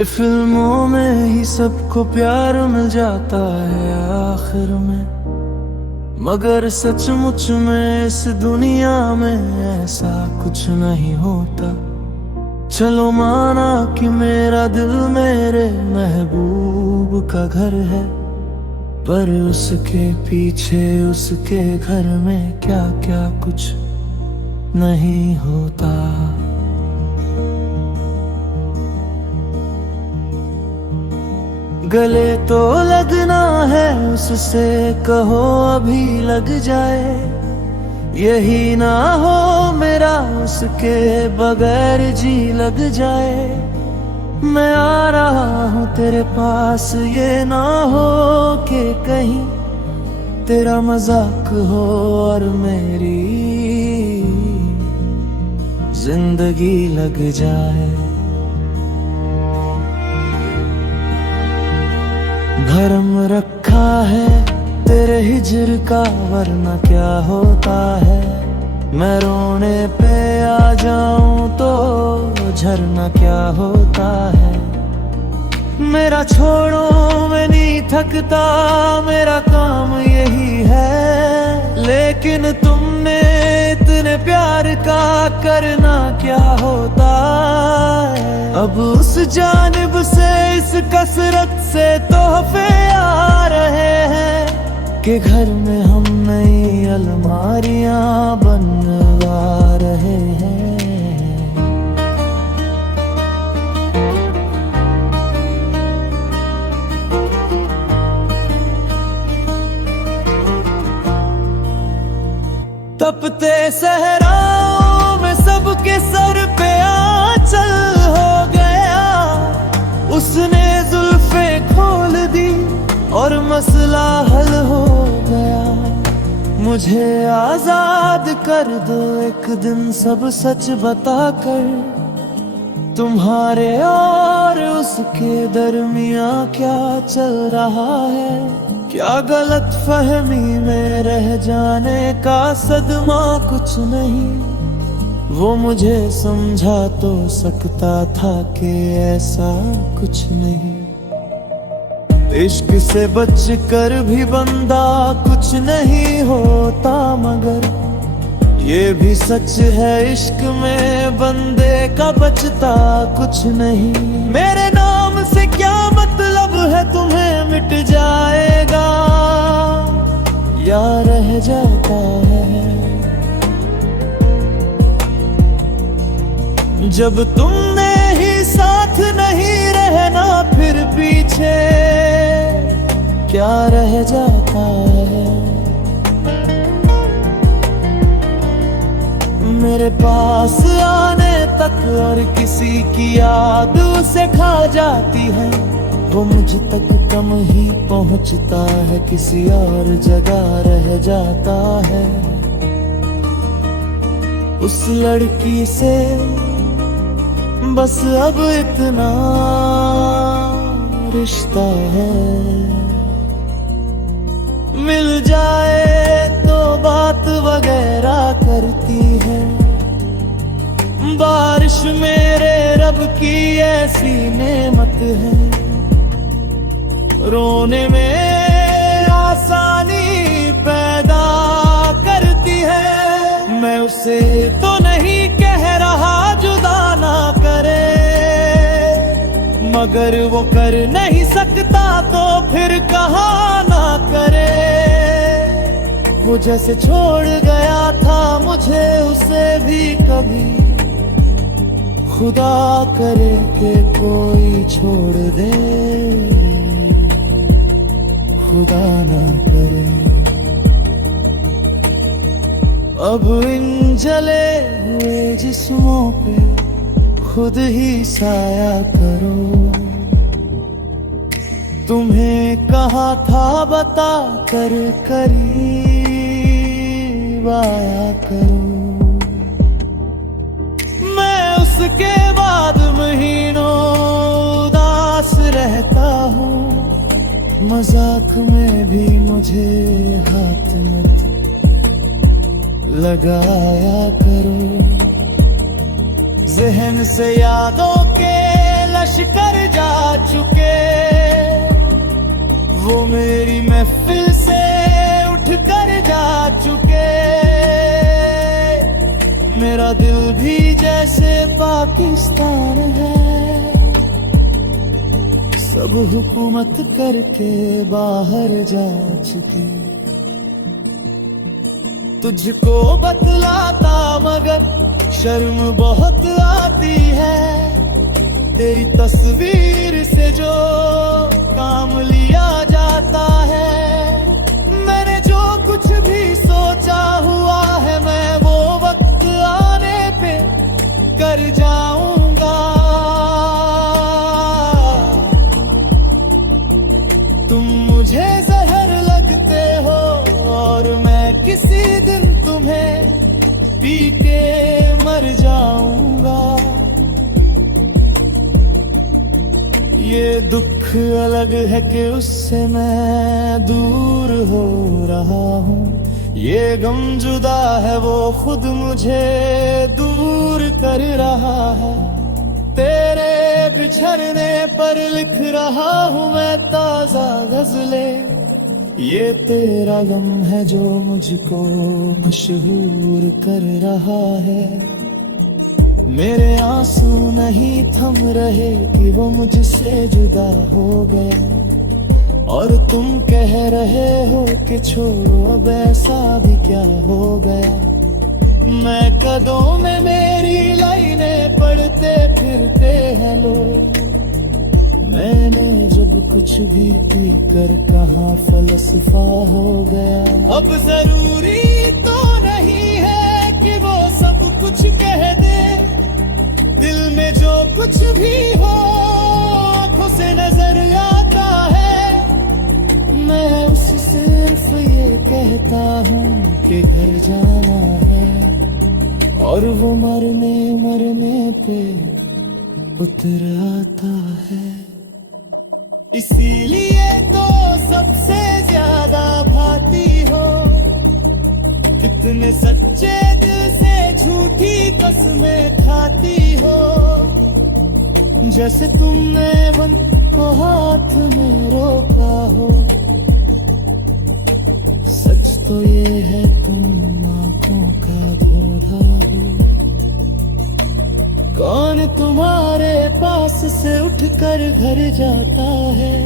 ये फिल्मों में ही सबको प्यार मिल जाता है आखिर में, मगर सचमुच में इस दुनिया में ऐसा कुछ नहीं होता। चलो माना कि मेरा दिल मेरे महबूब का घर है, पर उसके पीछे उसके घर में क्या क्या कुछ नहीं होता। गले तो लगना है उससे, कहो अभी लग जाए। यही ना हो मेरा उसके बगैर जी लग जाए। मैं आ रहा हूँ तेरे पास, ये ना हो कि कहीं तेरा मजाक हो और मेरी जिंदगी लग जाए। भरम रखा है तेरे हिजर का, वरना क्या होता है। मैं रोने पे आ जाऊं तो झरना क्या होता है। मेरा छोड़ो मैं नहीं थकता, मेरा काम यही है। लेकिन तुमने इतने प्यार का करना क्या होता है। अब उस जानिब से इस कसरत से तोहफे आ रहे हैं कि घर में हम नई अलमारियां बनवा रहे हैं। तपते सहराओं में सबके सर पे आंचल हो गया। उसने जुल्फे खोल दी और मसला हल हो गया। मुझे आजाद कर दो एक दिन सब सच बताकर। तुम्हारे और उसके दरमियां क्या चल रहा है। क्या गलत फहमी में रह जाने का सदमा कुछ नहीं। वो मुझे समझा तो सकता था कि ऐसा कुछ नहीं। इश्क से बच कर भी बंदा कुछ नहीं होता, मगर ये भी सच है इश्क में बंदे का बचता कुछ नहीं। मेरे नाम से क्या मतलब है, तुम्हें मिट जाएगा या रह जाता है। जब तुमने ही साथ नहीं रहना, फिर पीछे क्या रह जाता है। मेरे पास आने तक और किसी की याद उसे खा जाती है। वो मुझ तक कम ही पहुंचता है, किसी और जगह रह जाता है। उस लड़की से बस अब इतना रिश्ता है। मिल जाए तो बात वगैरह करती है। बारिश मेरे रब की ऐसी नेमत है। रोने में आसानी पैदा करती है। मैं उसे तो नहीं कह रहा जुदा ना करे, मगर वो कर नहीं सकता तो फिर कहाँ ना करे। वो जैसे छोड़ गया था मुझे, उसे भी कभी खुदा करे कि कोई छोड़ दे, खुदा ना करे। अब इन जले हुए जिस्मों पे खुद ही साया करो। तुम्हें कहा था बता कर करीब आया करो। मैं उसके बाद महीनों उदास रहता हूँ। मजाक में भी मुझे हाथ में लगाया करो। जहन से यादों के लश्कर जा चुके, वो मेरी महफिल से उठ कर जा चुके। मेरा दिल भी जैसे पाकिस्तान है, सब हुकूमत करके बाहर जा चुके। तुझको बतलाता मगर शर्म बहुत आती है, तेरी तस्वीर से जो काम लिया जाता है। मैंने जो कुछ भी सोचा हुआ है, मैं वो वक्त आने पे कर जाऊंगा। तुम मुझे जहर लगते हो और मैं किसी दिन तुम्हें पी के मर जाऊंगा। ये दुख अलग है कि उससे मैं दूर हो रहा हूँ, ये गम जुदा है वो खुद मुझे दूर कर रहा है। तेरे बिछड़ने पर लिख रहा हूँ मैं ताजा गजले, ये तेरा गम है जो मुझको मशहूर कर रहा है। मेरे आंसू नहीं थम रहे कि वो मुझसे जुदा हो गया, और तुम कह रहे हो कि छोड़ो अब ऐसा भी क्या हो गया। मैं कदों में मेरी लाइनें पढ़ते फिरते हैं लोग, मैंने जब कुछ भी पी कर कहाँ फलसफा हो गया। अब जरूरी तो नहीं है कि वो सब कुछ कह दे, दिल में जो कुछ भी हो आँखों से नजर आता है। मैं उससे सिर्फ ये कहता हूँ कि घर जाना है, और वो मरने मरने पे उतर आता है। इसीलिए तो सबसे ज्यादा भाती हो, इतने सच्चे दिल से झूठी कसमें खाती हो। जैसे तुमने वन को हाथ में रोका हो, सच तो ये है तुम आंखों का धोधा हो। कौन तुम्हारे पास से उठकर घर जाता है,